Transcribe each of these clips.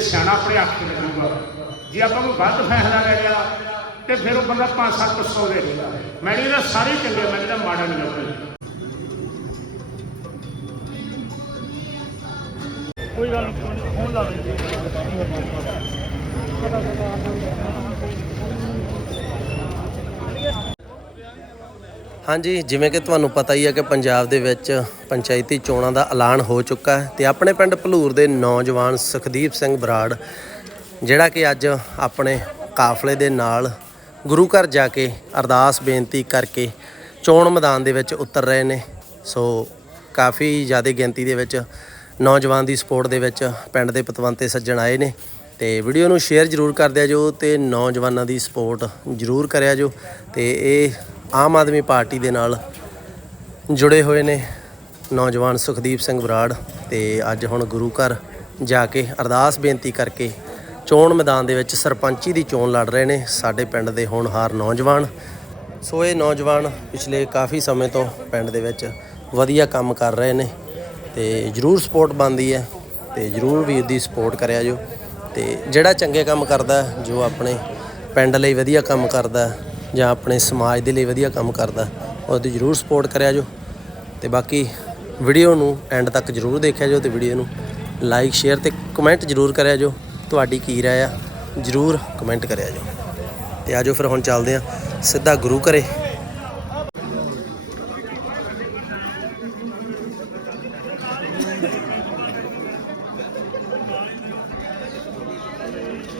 ਸਿਆਣਾ ਆਪਣੇ ਹੱਥ 'ਚ ਲੱਗੂਗਾ। ਜੇ ਆਪਾਂ ਨੂੰ ਵੱਧ ਫੈਸਲਾ ਲੈ ਲਿਆ, ਤੇ ਫਿਰ ਉਹ ਬੰਦਾ 5-700 ਦੇ ਦੇਗਾ ਮੈਂ ਇਹਦਾ ਸਾਰੇ ਚੰਗੇ, ਮੈਂ ਇਹਦਾ ਮਾੜਾ ਨਹੀਂ ਲੱਗਦਾ। ਕੋਈ ਗੱਲ ਨਹੀਂ ਫੋਨ ਲਾ ਦੇ ਹਾਂਜੀ, ਜਿਵੇਂ ਕਿ ਤੁਹਾਨੂੰ ਪਤਾ ਹੀ ਹੈ ਕਿ ਪੰਜਾਬ ਦੇ ਵਿੱਚ ਪੰਚਾਇਤੀ ਚੋਣਾਂ ਦਾ ਐਲਾਨ ਹੋ ਚੁੱਕਾ ਹੈ ਤੇ ਆਪਣੇ ਪਿੰਡ ਭਲੂਰ ਦੇ ਨੌਜਵਾਨ ਸੁਖਦੀਪ ਸਿੰਘ ਬਰਾੜ, ਜਿਹੜਾ ਕਿ ਅੱਜ ਆਪਣੇ ਕਾਫਲੇ ਦੇ ਨਾਲ ਗੁਰੂ ਘਰ ਜਾ ਕੇ ਅਰਦਾਸ ਬੇਨਤੀ ਕਰਕੇ ਚੋਣ ਮੈਦਾਨ ਦੇ ਵਿੱਚ ਉਤਰ ਰਹੇ ਨੇ। ਸੋ ਕਾਫੀ ਜ਼ਿਆਦਾ ਗਿਣਤੀ ਦੇ ਵਿੱਚ ਨੌਜਵਾਨ ਦੀ ਸਪੋਰਟ ਦੇ ਵਿੱਚ ਪਿੰਡ ਦੇ ਪਤਵੰਤੇ ਸੱਜਣ ਆਏ ਨੇ ਤੇ ਵੀਡੀਓ ਨੂੰ ਸ਼ੇਅਰ ਜ਼ਰੂਰ ਕਰ ਦਿਆ ਜੋ ਤੇ ਨੌਜਵਾਨਾਂ ਦੀ ਸਪੋਰਟ ਜ਼ਰੂਰ ਕਰਿਆ ਜੋ ਤੇ ਇਹ ਆਮ ਆਦਮੀ ਪਾਰਟੀ ਦੇ ਨਾਲ ਜੁੜੇ ਹੋਏ ਨੇ ਨੌਜਵਾਨ ਸੁਖਦੀਪ ਸਿੰਘ ਬਰਾੜ ਤੇ ਅੱਜ ਹੁਣ ਗੁਰੂ ਘਰ ਜਾ ਕੇ ਅਰਦਾਸ ਬੇਨਤੀ ਕਰਕੇ ਚੋਣ ਮੈਦਾਨ ਦੇ ਵਿੱਚ ਸਰਪੰਚੀ ਦੀ ਚੋਣ ਲੜ ਰਹੇ ਨੇ ਸਾਡੇ ਪਿੰਡ ਦੇ ਹੋਣਹਾਰ ਨੌਜਵਾਨ। ਸੋ ਇਹ ਨੌਜਵਾਨ ਪਿਛਲੇ ਕਾਫੀ ਸਮੇਂ ਤੋਂ ਪਿੰਡ ਦੇ ਵਿੱਚ ਵਧੀਆ ਕੰਮ ਕਰ ਰਹੇ ਨੇ ਤੇ ਜਰੂਰ ਸਪੋਰਟ ਬਣਦੀ ਹੈ ਤੇ ਜਰੂਰ ਵੀਰ ਦੀ ਸਪੋਰਟ ਕਰਿਆ ਜੋ ਤੇ ਜਿਹੜਾ ਚੰਗੇ ਕੰਮ ਕਰਦਾ ਜੋ ਆਪਣੇ ਪਿੰਡ ਲਈ ਵਧੀਆ ਕੰਮ ਕਰਦਾ ਜਾਂ ਆਪਣੇ ਸਮਾਜ ਦੇ ਲਈ ਵਧੀਆ ਕੰਮ ਕਰਦਾ, ਉਹਦੀ ਜਰੂਰ ਸਪੋਰਟ ਕਰਿਆ ਜੋ। ਤੇ ਬਾਕੀ ਵੀਡੀਓ ਨੂੰ ਐਂਡ ਤੱਕ ਜਰੂਰ ਦੇਖਿਆ ਜੋ ਤੇ ਵੀਡੀਓ ਨੂੰ ਲਾਈਕ ਸ਼ੇਅਰ ਤੇ ਕਮੈਂਟ ਜਰੂਰ ਕਰਿਆ ਜੋ। ਤੁਹਾਡੀ ਕੀ ਰਾਏ ਆ, ਜਰੂਰ ਕਮੈਂਟ ਕਰਿਆ ਜੋ। ਤੇ ਆਜੋ ਫਿਰ ਹੁਣ ਚੱਲਦੇ ਆ। ਸਿੱਧਾ ਗੁਰੂ ਘਰੇ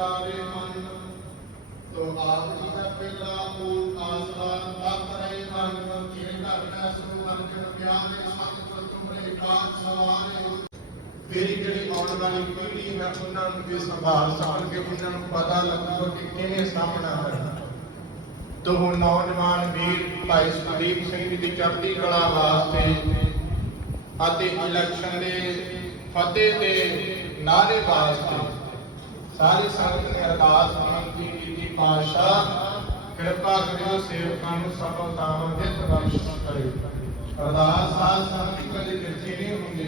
ਲੜਨ ਜਾ ਤੋ ਆਪ ਜੀ ਦਾ ਪਹਿਲਾ ਮੂਲ ਆਸਰਾ ਤੱਕ ਰਹੇ ਹਨ ਜੇ ਕਰਨਾ ਸੋ ਅਰਜਨ ਵਿਆਹ ਦੇ ਸੰਗ ਤੋਂ ਤੁਮਰੇ ਕਾਜ ਸਵਾਰੇ। ਮੇਰੀ ਜਿਹੜੀ ਆਉਣ ਵਾਲੀ ਪੀੜ੍ਹੀ ਹੈ, ਉਹਨਾਂ ਨੂੰ ਵੀ ਸੰਭਾਲ ਸਕਣਗੇ ਉਹਨਾਂ ਨੂੰ ਪਤਾ ਲੱਗੂਗਾ ਕਿ ਕਿਵੇਂ ਸਾਹਮਣਾ ਕਰਨਾ। ਤੋ ਹੁਣ ਨੌਜਵਾਨ ਵੀਰ ਭਾਈ ਸੁਖਦੀਪ ਸਿੰਘ ਦੀ ਚੜ੍ਹਦੀ ਕਲਾ ਵਾਸਤੇ ਅਤੇ ਇਲੈਕਸ਼ਨ ਦੇ ਫਤਿਹ ਦੇ ਨਾਰੇ ਵਾਸਤੇ ਸਾਰੇ ਸੰਗਤ ਨੇ ਅਰਦਾਸ ਬੇਨਤੀ ਕੀਤੀ ਪਾਤਸ਼ਾਹ, ਕਿਰਪਾ ਕਰਿਓ, ਸੇਵਕਾਂ ਨੂੰ ਸਫਲਤਾਵਾਂ ਦੇ ਬਖਸ਼ ਕਰੇ। ਅਰਦਾਸ ਸਾਧ ਸੰਗਤ ਕਦੇ ਮਿੱਠੀ ਨਹੀਂ ਹੁੰਦੀ।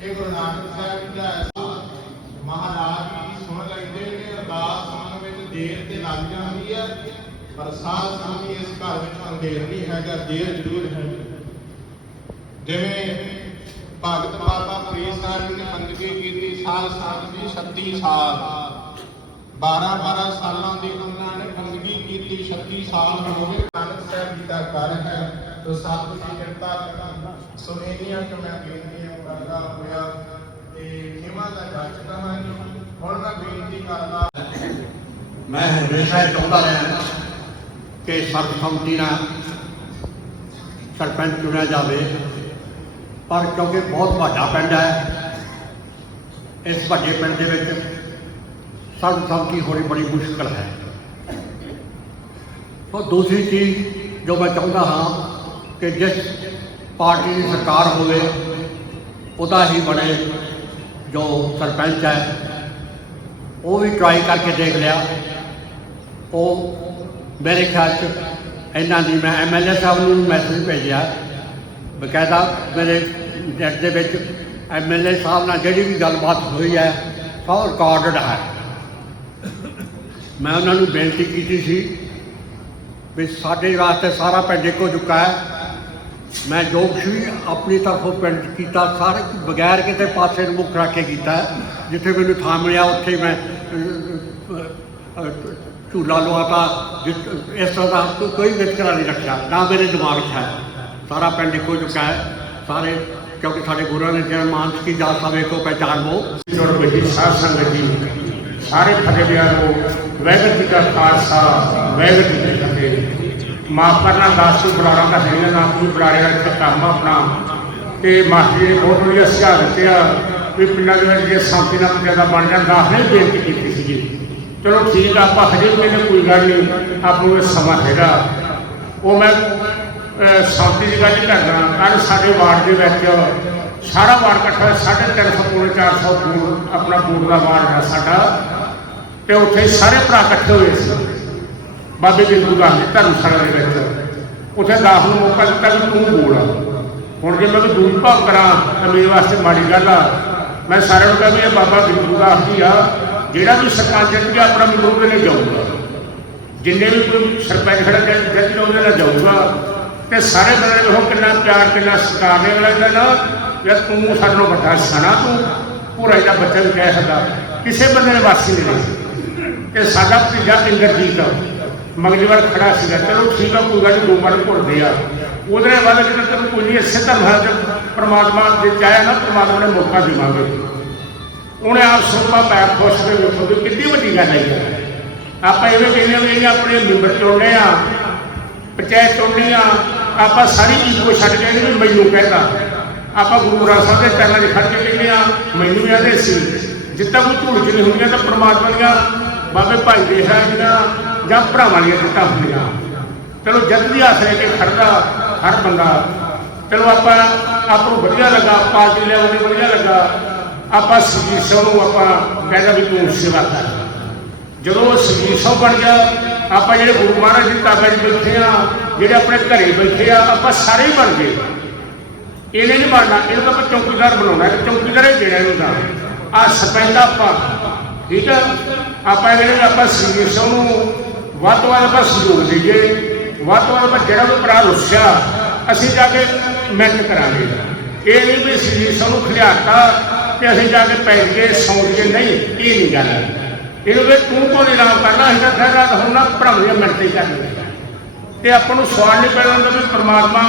ਇਹ ਗੁਰੂ ਨਾਨਕ ਸਾਹਿਬ ਦਾ ਮਹਾਰਾਜ ਜੀ ਸੁਣ ਲੈਂਦੇ ਨੇ, ਅਰਦਾਸ ਸੁਣਨ ਵਿੱਚ ਦੇਰ ਤੇ ਲੱਗ ਜਾਂਦੀ ਹੈ, ਪਰ ਸਾਧ ਸੰਗਤ ਇਸ ਘਰ ਵਿੱਚ ਅੰਧੇਰ ਨਹੀਂ ਹੈਗਾ, ਦੇਰ ਜ਼ਰੂਰ ਹੈ। ਜਿਵੇਂ ਭਗਤ ਬਾਬਾ ਫਰੀਦ ਸਾਹਿਬ ਨੇ ਬੰਦਗੀ ਕੀਤੀ ਸਾਲ ਸਾਲ ਦੀ 36 ਸਾਲ। 12 12 ਸਾਲਾਂ ਦੀ ਉਹਨਾਂ ਨੇ ਬੰਦਗੀ ਕੀਤੀ 36 ਸਾਲ ਹੋ ਗਏ ਨਾਨਕ ਸਾਹਿਬ ਜੀ ਦਾ ਘਰ ਹੈ। ਤੋ ਸਤਿ ਦੀ ਕਿਰਪਾ ਸੋ ਇੰਨੀਆਂ ਕਿ ਮੈਂ ਬੇਨਤੀਆਂ ਕਰਦਾ ਹੋਇਆ ਤੇ ਖਿਮਾ ਦਾ ਜਾਚਦਾ ਹਾਂ ਹੁਣ ਮੈਂ ਬੇਨਤੀ ਕਰਦਾ ਮੈਂ ਹਮੇਸ਼ਾ ਚਾਹੁੰਦਾ ਰਿਹਾ ਕਿ ਸਰਬਸੰਮਤੀ ਨਾਲ ਸਰਪੰਚ ਚੁਣਿਆ ਜਾਵੇ। ਪਰ ਕਿਉਂਕਿ ਬਹੁਤ ਵੱਡਾ ਪਿੰਡ ਹੈ, ਇਸ ਵੱਡੇ ਪਿੰਡ ਦੇ ਵਿੱਚ ਸਰਬਸੰਮਤੀ ਹੋਣੀ ਬੜੀ ਮੁਸ਼ਕਲ ਹੈ। ਉਹ ਦੂਸਰੀ ਚੀਜ਼ ਜੋ ਮੈਂ ਚਾਹੁੰਦਾ ਹਾਂ ਕਿ ਜਿਸ ਪਾਰਟੀ ਦੀ ਸਰਕਾਰ ਹੋਵੇ, ਉਹਦਾ ਹੀ ਬਣੇ ਜੋ ਸਰਪੰਚ ਹੈ, ਉਹ ਵੀ ਟਰਾਈ ਕਰਕੇ ਦੇਖ ਲਿਆ। ਉਹ ਮੇਰੇ ਖਿਆਲ ਚ ਇਹਨਾਂ ਦੀ ਮੈਂ ਐਮਐਲਏ ਸਾਹਿਬ ਨੂੰ ਮੈਸੇਜ ਭੇਜਿਆ। ਬਕਾਇਦਾ ਮੇਰੇ ਨੈਟ ਦੇ ਵਿੱਚ ਐਮਐਲਏ ਸਾਹਿਬ ਨਾਲ ਜਿਹੜੀ ਵੀ ਗੱਲਬਾਤ ਹੋਈ ਹੈ, ਸਭ ਰਿਕਾਰਡਡ ਹੈ। ਮੈਂ ਉਹਨਾਂ ਨੂੰ ਬੇਨਤੀ ਕੀਤੀ ਸੀ ਵੀ ਸਾਡੇ ਵਾਸਤੇ ਸਾਰਾ ਪਿੰਡ ਇੱਕੋ ਚੁੱਕਾ ਹੈ। ਮੈਂ ਜੋ ਕੁਛ ਵੀ ਆਪਣੀ ਤਰਫੋਂ ਪਿੰਡ ਕੀਤਾ ਸਾਰੇ ਬਗੈਰ ਕਿਤੇ ਪਾਸੇ ਨੂੰ ਮੁੱਖ ਰੱਖ ਕੇ ਕੀਤਾ ਜਿੱਥੇ ਮੈਨੂੰ ਥਾਂ ਮਿਲਿਆ ਉੱਥੇ ਮੈਂ ਅਹ, ਅਹ, ਅਹ, ਝੂਲਾ ਲਵਾਤਾ। ਜਿਸ- ਇਸ ਤਰ੍ਹਾਂ ਦਾ ਕੋਈ ਵਿਤਕਰਾ ਨਹੀਂ ਰੱਖਿਆ ਨਾ ਮੇਰੇ ਦਿਮਾਗ 'ਚ ਹੈ। ਸਾਰਾ ਪਿੰਡ ਇੱਕੋ ਚੁੱਕਾ ਹੈ। ਸਾਰੇ ਕਿਉਂਕਿ ਸਾਡੇ ਗੁਰੂਆਂ ਨੇ ਕਿਹਾ ਮਾਨਸ ਕੀ ਜਾਤ ਸਭੇ ਕੋ ਪਹਿਚਾਨੋ ਜੁੜ ਬੈਠੀ ਸਾਧ ਸੰਗਤ ਜੀ। ਸਾਰੇ ਫਤਿਹਵਿਆਂ ਨੂੰ ਵਾਹਿਗੁਰੂ ਜੀ ਦਾ ਖਾਲਸਾ ਵਾਹਿਗੁਰੂ ਜੀ ਕੀ ਫਤਿਹ। ਮਾਫ ਕਰਨਾ ਦਾਸ ਨੂੰ ਬੁਲਾਣਾ ਦਾ ਹੈ ਨਾ ਕੋਈ ਬੁਲਾਰੇ ਦਾ ਇੱਥੇ ਕੰਮ ਆਪਣਾ। ਤੇ ਮਾਸਟਰ ਜੀ ਨੇ ਬਹੁਤ ਵਧੀਆ ਸੁਝਾਅ ਦਿੱਤੇ ਆ ਵੀ ਪਿੰਡਾਂ ਦੇ ਵਿੱਚ ਜੇ ਸ਼ਾਂਤੀ ਨਾਲ ਜ਼ਿਆਦਾ ਬਣ ਜਾਣ ਦਾਸ ਨੇ ਬੇਨਤੀ ਕੀਤੀ ਸੀਗੀ। ਚਲੋ ਠੀਕ ਆ ਆਪਾਂ ਹਜੇ ਵੀ ਕਹਿੰਦੇ ਕੋਈ ਗੱਲ ਨਹੀਂ ਆਪਾਂ ਨੂੰ ਸਮਾਂ ਹੈਗਾ। ਉਹ ਮੈਂ ਅਹ, ਦੀ ਗੱਲ ਕਰਦਾ ਕੱਲ ਸਾਡੇ ਵਾਰਡ ਦੇ ਵਿੱਚ ਸਾਰਾ ਵਾਰਡ ਇਕੱਠਾ ਹੋਇਆ, ਸਾਢੇ ਤਿੰਨ ਸੌ ਪੌਣੇ 400 ਬੂਥ ਆਪਣਾ ਬੂਥ ਦਾ ਵਾਰਡ ਹੈ ਸਾਡਾ। ਤੇ ਉੱਥੇ ਸਾਰੇ ਭਰਾ ਇਕੱਠੇ ਹੋਏ ਸੀ। ਬਾਬੇ ਦੀ ਦੁਕਾਨ ਦੀ ਧਰਮਸ਼ਾਲਾ ਦੇ ਵਿੱਚ। ਉੱਥੇ ਦਾਸ ਨੂੰ ਮੌਕਾ ਦਿੱਤਾ ਵੀ ਤੂੰ ਬੋਲ ਹੁਣ ਜੇ ਮੈਂ ਕੋਈ ਦੂਰ ਭਾਵ ਕਰਾਂ ਤਾਂ ਮੇਰੇ ਵਾਸਤੇ ਮਾੜੀ ਗੱਲ ਆ। ਮੈਂ ਸਾਰਿਆਂ ਨੂੰ ਕਿਹਾ ਵੀ ਇਹ ਬਾਬਾ ਗੁਰੂ ਦਾਸ ਜੀ ਆ। ਜਿਹੜਾ ਵੀ ਸਰਪੰਚ ਜਿੱਤ ਆਪਣਾ ਮਨੋਰ ਦੇ ਨੇ ਜਾਊਗਾ। ਜਿੰਨੇ ਵੀ ਕੋਈ ਸਰਪੰਚ ਖੜਾ ਜਿੱਤ ਉਹਦੇ ਨਾਲ ਜਾਊਗਾ। ਤੇ ਸਾਰੇ ਬੰਦੇ ਨੇ ਵੇਖੋ ਕਿੰਨਾ ਪਿਆਰ ਕਿੰਨਾ ਸਤਿਕਾਰ ਨੇ ਅਗਲਾ ਕਹਿੰਦਾ ਤੂੰ ਸਾਡੇ ਨਾਲੋਂ ਵੱਡਾ ਸਣਾ ਤੂੰ ਪੂਰਾ ਇਹਦਾ ਬੱਚਾ ਵੀ ਕਹਿ ਸਕਦਾ। ਕਿਸੇ ਬੰਦੇ ਨੇ ਵਾਸੀ ਨਹੀਂ ਲਈ ਸਾਡਾ ਭਤੀਜਾ ਇੰਦਰਜੀਤ ਮਗਜਵਾਰ ਖੜਾ ਸੀਗਾ, ਚਲੋ ਠੀਕ ਆ, ਕੋਈ ਗੱਲ ਦੋ ਮੜ ਘੁਰਦੇ ਆ। ਉਹਦੇ ਨਾਲ ਵੱਲ ਕਿਤੇ ਤੈਨੂੰ ਕੋਈ ਨਹੀਂ, ਇਸੇ ਧਰਮ ਹੈ ਪ੍ਰਮਾਤਮਾ ਦੇ ਚਾਹਿਆ ਨਾ, ਪਰਮਾਤਮਾ ਨੇ ਮੌਕਾ ਦੇਵਾਂਗੇ। ਉਹਨੇ ਆਪ ਸੋਪਾ ਪੈ ਖੁਸ਼ ਦੇ ਵੇਖੋ ਕਿੰਨੀ ਵੱਡੀ ਗੱਲ ਹੈ ਆਪਾਂ ਇਹਵੇਂ ਕਹਿੰਦੇ ਹਾਂ ਵੀ ਆਪਣੇ ਮੈਂਬਰ ਚੁਣਨੇ ਆ, ਪੰਚਾਇਤ ਚੁਣਨੀ ਆ, ਆਪਾਂ ਸਾਰੀ ਚੀਜ਼ ਕੋ ਛੱਡ ਕੇ ਇਹਨੂੰ ਮੈਨੂੰ ਕਹਿੰਦਾ। ਆਪਾਂ ਗੁਰੂ ਗ੍ਰੰਥ ਸਾਹਿਬ ਦੇ ਚਰਨਾਂ 'ਚ ਖੜ ਕੇ ਕਹਿੰਦੇ ਆ ਮੈਨੂੰ ਵੀ ਆਦੇ ਸੀ ਜਿੱਦਾਂ ਕੋਈ ਝੂਠ ਨਹੀਂ ਹੁੰਦੀਆਂ ਤਾਂ ਪ੍ਰਮਾਤਮਾ ਦੀਆਂ ਬਾਬੇ ਭਾਈ ਦੇ ਜਾਂ ਜਾਂ ਭਰਾਵਾਂ ਦੀਆਂ ਜਿੱਤਾਂ ਹੁੰਦੀਆਂ। ਚਲੋ ਜਦ ਵੀ ਲੈ ਕੇ ਖੜਦਾ ਹਰ ਬੰਦਾ। ਚਲੋ ਆਪਾਂ ਆਪ ਨੂੰ ਵਧੀਆ ਲੱਗਾ, ਪਾਰਟੀ ਲੈਵਲ ਤੇ ਵਧੀਆ ਲੱਗਾ। ਆਪਾਂ ਸਰਜੀਤ ਸਿੰਘ ਨੂੰ ਆਪਾਂ ਕਹਿੰਦਾ ਵੀ ਤੂੰ ਸੇਵਾ ਕਰ। ਜਦੋਂ ਉਹ ਸਰਜੀਤ ਸਿੰਘ ਬਣ ਗਿਆ, ਆਪਾਂ ਜਿਹੜੇ ਗੁਰੂ ਮਹਾਰਾਜ ਦੀ ਤਾਬੇ 'ਚ ਬੈਠੇ ਆ ਜਿਹੜੇ ਆਪਣੇ ਘਰੇ ਬੈਠੇ ਆ, ਆਪਾਂ ਸਾਰੇ ਹੀ ਬਣ ਗਏ। ਇਹਨੇ ਨਹੀਂ ਬਣਨਾ, ਇਹਨੂੰ ਤਾਂ ਆਪਾਂ ਚੌਕੀਦਾਰ ਬਣਾਉਣਾ ਹੈ, ਚੌਕੀਦਾਰ ਹੀ ਦੇਣਾ ਇਹਨੂੰ ਤਾਂ। ਆ ਸਪੈਂਦਾ ਆਪਾਂ, ਠੀਕ ਆ? ਆਪਾਂ ਇਹਦੇ ਆਪਾਂ ਸਰਜੀਤ ਸਿੰਘ ਨੂੰ ਵੱਧ ਤੋਂ ਵੱਧ ਆਪਾਂ ਸਹਿਯੋਗ ਦੇਈਏ। ਵੱਧ ਤੋਂ ਵੱਧ ਆਪਾਂ ਜਿਹੜਾ ਵੀ ਭਰਾ ਰੁੱਸਿਆ, ਅਸੀਂ ਜਾ ਕੇ ਮਿਹਨਤ ਕਰਾਂਗੇ। ਇਹ ਨਹੀਂ ਵੀ ਸਰਜੀਤ ਸਿੰਘ ਨੂੰ ਖਿਲਾਤਾ ਤੇ ਅਸੀਂ ਜਾ ਕੇ ਪੈ ਗਏ, ਸੌਂ ਗਏ, ਨਹੀਂ, ਇਹ ਨਹੀਂ ਗੱਲ। ਇਹਨੂੰ ਵੀ ਤੂੰ ਕੋਲ ਇਨਾਮ ਕਰਨਾ? ਅਸੀਂ ਤਾਂ ਫਿਰ ਰਾਤ ਹੁਣ ਨਾ ਭਰਾਵਾਂ ਮਿਹਨਤ ਹੀ ਕਰਨੀ ਤੇ ਆਪਾਂ ਨੂੰ ਸਵਾਲ ਨਹੀਂ ਪੈਦਾ ਹੁੰਦਾ ਵੀ ਪ੍ਰਮਾਤਮਾ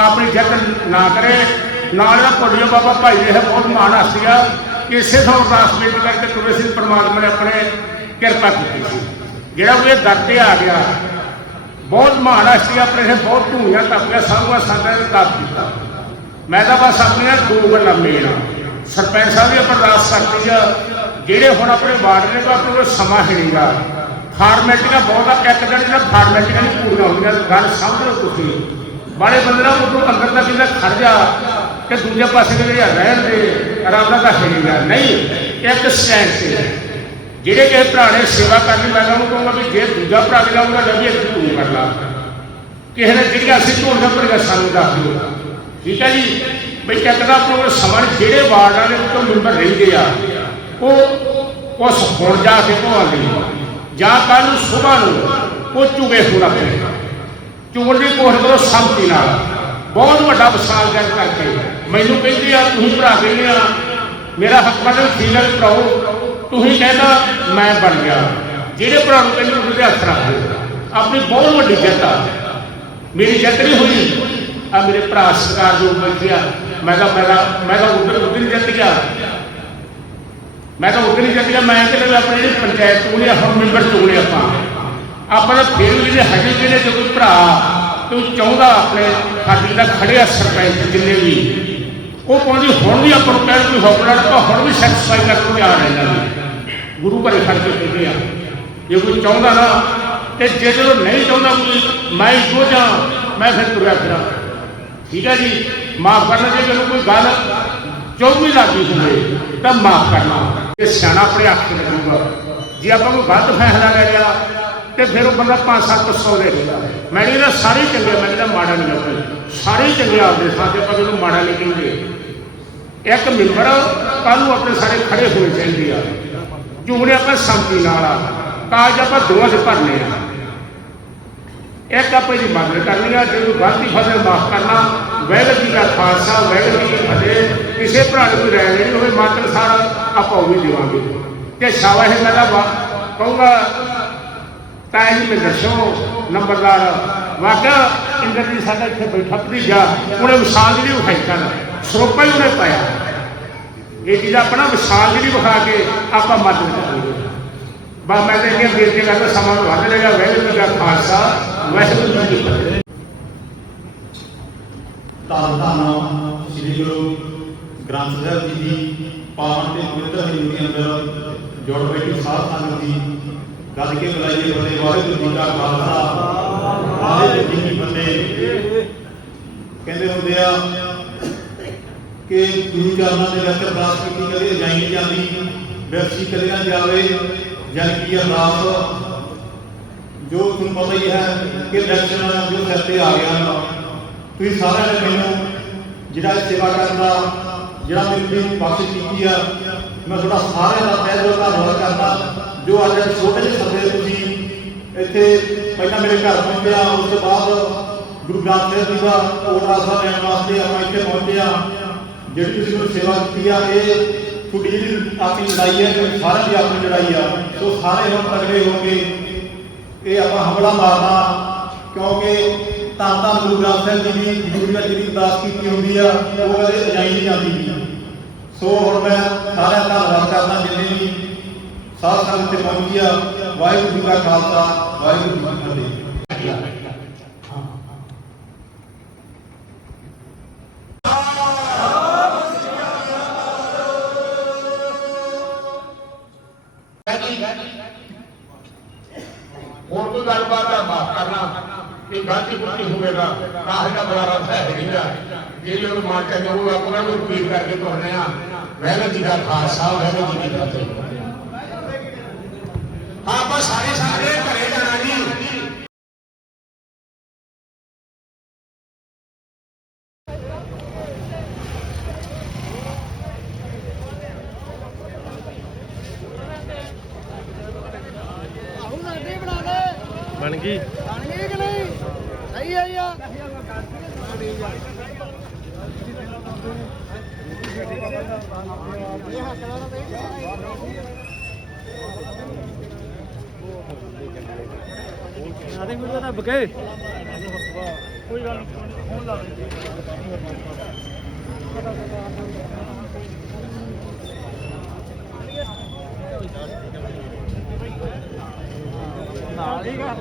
ਆਪਣੀ ਜਿੱਤ ਨਾ ਕਰੇ। ਨਾਲ ਦਾ ਭੁੱਲਿਓ ਬਾਬਾ ਭਾਈ ਜੀ ਹੈ, ਬਹੁਤ ਮਹਾਨ ਹਾਸੀਆ ਇਸੇ ਤੋਂ ਅਰਦਾਸ ਬੇਨਤੀ ਕਰਕੇ ਤੁਰੇ ਸੀ ਪ੍ਰਮਾਤਮਾ ਨੇ ਆਪਣੇ ਕਿਰਪਾ ਕੀਤੀ ਸੀ। ਜਿਹੜਾ ਉਹ ਦਰ ਤੇ ਆ ਗਿਆ, ਬਹੁਤ ਮਾਣ ਹਾਸੀ ਆਪਣੇ ਨੇ ਬਹੁਤ ਧੂਆਂ ਟੱਪੀਆਂ ਸਾਧੂਆਂ ਸੰਤਾਂ ਨੇ ਤਪ ਕੀਤਾ। ਮੈਂ ਤਾਂ ਬਸ ਆਪਣੀਆਂ ਦੋ ਗੱਲਾਂ ਮੇਰਾ ਸਰਪੰਚ ਸਾਹਿਬ ਦੀ ਅਰਦਾਸ ਕਰਦੀ ਆ, ਜਿਹੜੇ ਹੁਣ ਆਪਣੇ ਵਾਰਡ ਨੇ, ਤਾਂ ਆਪਣੇ ਕੋਲ ਸਮਾਂ ਹੈ ਨਹੀਂਗਾ ਫਾਰਮੈਲਟੀਆਂ ਬਹੁਤ ਆ ਇੱਕ ਦਿਨ ਜਿਹੜਾ ਫਾਰਮੈਲਟੀਆਂ ਨਹੀਂ ਪੂਰੀਆਂ ਹੁੰਦੀਆਂ, ਗੱਲ ਸਮਝ ਲਓ ਤੁਸੀਂ। ਬਾੜੇ ਬੰਦੇ ਨਾਲ ਉਦੋਂ ਅੰਦਰ ਤੱਕ ਇਹਦਾ ਖੜ ਜਾ ਕਿ ਦੂਜੇ ਪਾਸੇ ਦੇ ਜਿਹੜੇ ਰਹਿਣ ਦੇ, ਆਰਾਮ ਨਾਲ ਤਾਂ ਹੈ ਨਹੀਂਗਾ ਨਹੀਂ, ਇੱਕ ਸਟੈਂਡ ਤੇ ਜਿਹੜੇ ਕਿਸੇ ਭਰਾ ਨੇ ਸੇਵਾ ਕਰਨੀ, ਮੈਂ ਉਹਨੂੰ ਕਹੂੰਗਾ ਵੀ ਜੇ ਦੂਜਾ ਭਰਾ ਵੀ ਲਾਉਂਗਾ ਲੈ ਵੀ ਇੱਕ ਤੂੰ ਕਰ ਲਾ। ਕਿਸੇ ਨੇ ਜਿਹੜੀਆਂ ਅਸੀਂ ਢੋਲ ਦਾ ਭਰਗਾ ਸਾਨੂੰ ਦੱਸ ਦਿਓ। ਠੀਕ ਹੈ ਜੀ? ਬਈ ਚੱਕਦਾ ਪ੍ਰੋਗਰਾਮ ਸਮਾਂ ਜਿਹੜੇ ਵਾਰਡਾਂ ਦੇ ਵਿੱਚੋਂ ਮੈਂਬਰ ਰਹਿੰਦੇ ਆ, ਉਹ ਉਸ ਹੁਣ ਜਾ ਕੇ ਭਵਾਂਗੇ ਜਾਂ ਕੱਲ ਨੂੰ ਸੁਬਾਹ ਨੂੰ ਉਹ ਚੁਗੇ ਹੋਣਾ ਪਏਗਾ ਚੁਗਣ ਦੀ ਕੋਸ਼ਿਸ਼ ਕਰੋ ਸੰਮਤੀ ਨਾਲ। ਬਹੁਤ ਵੱਡਾ ਵਿਸ਼ਾਲ ਗੱਲ ਕਰਕੇ। ਮੈਨੂੰ ਕਹਿੰਦੇ ਆ, ਤੁਸੀਂ ਭਰਾ ਕਹਿੰਦੇ ਆ, ਮੇਰਾ ਹੱਕ ਬਣਦਾ ਠੀਕ ਭਰਾਓ, ਤੁਸੀਂ ਕਹਿੰਦਾ, ਮੈਂ ਬਣ ਗਿਆ। ਜਿਹੜੇ ਭਰਾ ਨੂੰ ਕਹਿੰਦੇ ਉਹਦੇ ਹੱਥ ਰੱਖ ਆਪਣੀ ਬਹੁਤ ਵੱਡੀ ਜਿੱਤ ਆ। ਮੇਰੀ ਜਿੱਤ ਨਹੀਂ ਹੋਈ। ਆ ਮੇਰੇ ਭਰਾ ਸਰਕਾਰ ਜੋ ਬੈਠਿਆ ਮੈਂ ਤਾਂ ਮੈਂ ਤਾਂ ਮੈਂ ਤਾਂ ਉਧਰ ਉਧਰ ਜਿੱਤ ਗਿਆ। ਮੈਂ ਤਾਂ ਉਧਰ ਨਹੀਂ ਜਿੱਤ ਮੈਂ ਕਿਹਾ ਵੀ ਆਪਣੇ ਜਿਹੜੇ ਪੰਚਾਇਤ ਚੋਣੇ ਆ ਹੁਣ ਮੈਂਬਰ ਚੋਣੇ ਆਪਾਂ। ਆਪਾਂ ਤਾਂ ਫਿਰ ਵੀ ਜਿਹੜੇ ਹੈਗੇ ਜਿਹੜੇ ਜੇ ਕੋਈ ਭਰਾ ਉਹ ਚਾਹੁੰਦਾ ਆਪਣੇ ਸਾਡੀ ਦਾ ਖੜਿਆ ਸਰਪੰਚ ਜਿੰਨੇ ਵੀ, ਉਹ ਕਹਿੰਦੇ ਹੁਣ ਵੀ ਆਪਾਂ ਨੂੰ ਕਹਿਣ ਕੋਈ ਹੌਕੜਾ ਤਾਂ ਹੁਣ ਵੀ ਸੈਟੀਸਫਾਈ ਕਰਨ ਨੂੰ ਤਿਆਰ ਰਹਿੰਦਾ ਜੀ ਗੁਰੂ ਘਰੇ ਖੜ ਕੇ ਕਹਿੰਦੇ ਆ, ਜੇ ਕੋਈ ਚਾਹੁੰਦਾ ਨਾ, ਤੇ ਜੇ ਜਦੋਂ ਨਹੀਂ ਚਾਹੁੰਦਾ ਕੋਈ, ਮੈਂ ਜੋ ਜਾਂ, ਮੈਂ ਫਿਰ ਤੁਰਿਆ ਫਿਰਾਂ। ਠੀਕ ਹੈ ਜੀ? ਮਾਫ ਕਰਨਾ ਜੇ ਮੈਨੂੰ ਕੋਈ ਗੱਲ ਚੌਵੀ ਵੀ ਲੱਗੀ ਹੋਵੇ, ਤਾਂ ਮਾਫ ਕਰਨਾ। ਸਿਆਣਾ ਆਪਣੇ ਹੱਥ 'ਚ ਲੱਗੂਗਾ। ਜੇ ਆਪਾਂ ਕੋਈ ਵੱਧ ਫੈਸਲਾ ਲੈ ਲਿਆ, ਤੇ ਫਿਰ ਉਹ ਬੰਦਾ 5-700 ਦੇ ਮੈਂ ਨਹੀਂ ਇਹਦਾ ਸਾਰੇ ਹੀ ਚੰਗੇ, ਮੈਂ ਇਹਦਾ ਮਾੜਾ ਨਹੀਂ ਲੱਗਦਾ। ਸਾਰੇ ਹੀ ਚੰਗੇ ਆਪਦੇ ਸਾਥ, ਆਪਾਂ ਇਹਨੂੰ ਮਾੜਾ ਨਹੀਂ ਕਹਿੰਦੇ। ਇੱਕ ਮੈਂਬਰ ਕੱਲ ਨੂੰ ਆਪਣੇ ਸਾਰੇ ਖੜੇ ਹੋਣੇ ਚਾਹੀਦੇ ਆ। ਜੁਗੜੇ ਆਪਾਂ ਸੰਮਤੀ ਨਾਲ ਆ। ਕਾਜ ਆਪਾਂ ਦੋਵਾਂ ਦੇ ਭਰਨੇ ਆ। ਇੱਕ ਆਪਾਂ ਦੀ ਮਦਦ ਕਰਨੀ ਆ ਜੇ ਗਲਤੀ ਫਸੇ ਮਾਫ ਕਰਨਾ ਵਾਹਿਗੁਰੂ ਜੀ ਦਾ ਖਾਲਸਾ ਵਾਹਿਗੁਰੂ ਜੀ ਫਤਿਹ, ਕਿਸੇ ਭਰਾ ਨੂੰ ਕੋਈ ਰਹਿ ਨਹੀਂ ਹੋਵੇ, ਮਾਤਰ ਸਾਰਾ ਆਪਾਂ ਉਹ ਵੀ ਦੇਵਾਂਗੇ ਤੇ ਸ਼ਾਬਾਸ਼ ਮੈਂ ਤਾਂ ਵਾ- ਕਹੂੰਗਾ, ਤਾਂ ਜੀ ਮੈਂ ਦੱਸੋ, ਨੰਬਰਦਾਰ, ਵਾਕਿਆ ਇੰਦਰ ਜੀ ਸਾਡਾ ਇੱਥੇ ਬੈਠਾ ਭਤੀਜਾ, ਉਹਨੇ ਮਿਸਾਲ ਜਿਹੜੀ ਵਿਖਾਈ ਕਰ ਸਰੋਪਾ ਹੀ ਉਹਨੇ ਪਾਇਆ। ਇਹ ਚੀਜ਼ ਆਪਣਾ ਵਿਸ਼ਾਲ ਜਿਹੜੀ ਵਿਖਾ ਕੇ ਆਪਾਂ ਮਦਦ ਕਰਾਂਗੇ। ਬਾ ਮੈਂ ਤਾਂ ਇਹ ਬੇਨਤੀ ਕਰਦਾ, ਸਮਾਂ ਨੂੰ ਵੱਧ ਲੈਗਾ ਵਾਹਿਗੁਰੂ ਜੀ ਦਾ ਖਾਲਸਾ ਵਾਹਿਗੁਰੂ ਜੀ ਕੀ ਫਤਿਹ ਧੰਨ ਧੰਨ ਸ੍ਰੀ ਗੁਰੂ ਗ੍ਰੰਥ ਸਾਹਿਬ ਜੀ ਦੀ ਪਾਵਨ ਤੇ ਪਵਿੱਤਰ ਹਜ਼ੂਰੀ ਅੰਦਰ ਜੁੜ ਬੈਠੀ ਸਾਧ ਸੰਗਤ ਦੀ ਗੱਜ ਕੇ ਬੁਲਾਈਏ ਬੜੇ ਵਾਹਿਗੁਰੂ ਜੀ ਕਾ ਖਾਲਸਾ ਵਾਹਿਗੁਰੂ ਜੀ ਕੀ ਫਤਿਹ ਕਹਿੰਦੇ ਹੁੰਦੇ ਆ ਕਿ ਗੁਰੂ ਚਰਨਾਂ ਦੇ ਵਿੱਚ ਅਰਦਾਸ ਕੀਤੀ ਕਦੇ ਜਾਈ ਨਹੀਂ ਜਾਂਦੀ ਵਿਅਕਤੀ ਕਦੇ ਨਾ ਜਾਵੇ ਜਨ ਕੀ ਅਰਦਾਸ ਜੋ ਤੁਹਾਨੂੰ ਪਤਾ ਹੀ ਹੈ ਕਿ ਇਲੈਕਸ਼ਨ ਜੋ ਸਿਰ ਆ ਗਿਆ ਤੁਸੀਂ ਸਾਰਿਆਂ ਨੇ ਮੈਨੂੰ ਜਿਹੜਾ ਸੇਵਾ ਕਰਨ ਦਾ, ਜਿਹੜਾ ਮੈਨੂੰ ਬਖਸ਼ਿਸ਼ ਕੀਤੀ ਆ, ਮੈਂ ਤੁਹਾਡਾ ਸਾਰਿਆਂ ਦਾ ਤਹਿ ਦਿਲੋਂ ਧੰਨਵਾਦ ਕਰਦਾ। ਜੋ ਅੱਜ ਛੋਟੇ ਜਿਹੇ ਸੱਦੇ ਤੁਸੀਂ ਇੱਥੇ ਪਹਿਲਾਂ ਮੇਰੇ ਘਰ ਪਹੁੰਚਿਆ, ਉਸ ਤੋਂ ਬਾਅਦ ਗੁਰੂ ਗ੍ਰੰਥ ਸਾਹਿਬ ਜੀ ਦਾ ਕੋਟ ਆਸਾ ਲੈਣ ਵਾਸਤੇ ਆਪਾਂ ਇੱਥੇ ਪਹੁੰਚੇ ਜਿਹੜੀ ਤੁਸੀਂ ਮੈਨੂੰ ਸੇਵਾ ਕੀਤੀ ਆ, ਇਹ ਤੁਹਾਡੀ ਜਿਹੜੀ ਆਪਣੀ ਲੜਾਈ ਹੈ, ਸਾਰਿਆਂ ਦੀ ਆਪਣੀ ਲੜਾਈ ਆ। ਸੋ ਸਾਰੇ ਹੁਣ ਤਗੜੇ ਹੋ ਕੇ ਇਹ ਆਪਾਂ ਹਮਲਾ ਮਾਰਨਾ, ਕਿਉਂਕਿ ਤਾਂ ਤਾਂ ਗੁਰੂ ਗ੍ਰੰਥ ਸਾਹਿਬ ਜੀ ਦੀ ਜ਼ਰੂਰੀ ਹੈ, ਜਿਹੜੀ ਅਰਦਾਸ ਕੀਤੀ ਹੁੰਦੀ ਆ, ਉਹ ਕਦੇ ਅਜਾਈ ਨਹੀਂ ਜਾਂਦੀ ਸੋ ਹੁਣ ਮੈਂ ਸਾਰਿਆਂ ਦਾ ਧੰਨਵਾਦ ਕਰਦਾ, ਜਿੰਨੇ ਵੀ ਸਾਧ ਸੰਗਤ ਤੇ ਪਹੁੰਚੀ ਆ, ਵਾਹਿਗੁਰੂ ਜੀ ਕਾ ਖਾਲਸਾ, ਵਾਹਿਗੁਰੂ ਜੀ ਕੀ ਫਤਿਹ। ਨੂੰ ਰਿਪੀਟ ਕਰਕੇ ਤੁਰਨੇ ਆ। ਵਾਹਿਗੁਰੂ ਜੀ ਦਾ ਖਾਲਸਾ, ਵਾਹਿਗੁਰੂ ਜੀ ਕੀ ਫਤਿਹ। ਆਪਾਂ ਸਾਰੇ ਸਾਰੇ ਘਰੇ ਜਾਣਾ ਜੀ ਹੁਣ ਅੱਡੇ ਬਣਾ ਦੇ ਬਣ ਗਈ ਬਣ ਗਈ ਕਿ ਨਹੀਂ ਸਹੀ ਹੈ ਯਾ ਆਦੇ ਮੇਰੇ ਦਾ ਬਕੇ ਕੋਈ ਗੱਲ ਨਹੀਂ ਫੋਨ ਲਾ ਦੇ। ਨਾਲ ਹੀ ਕਰ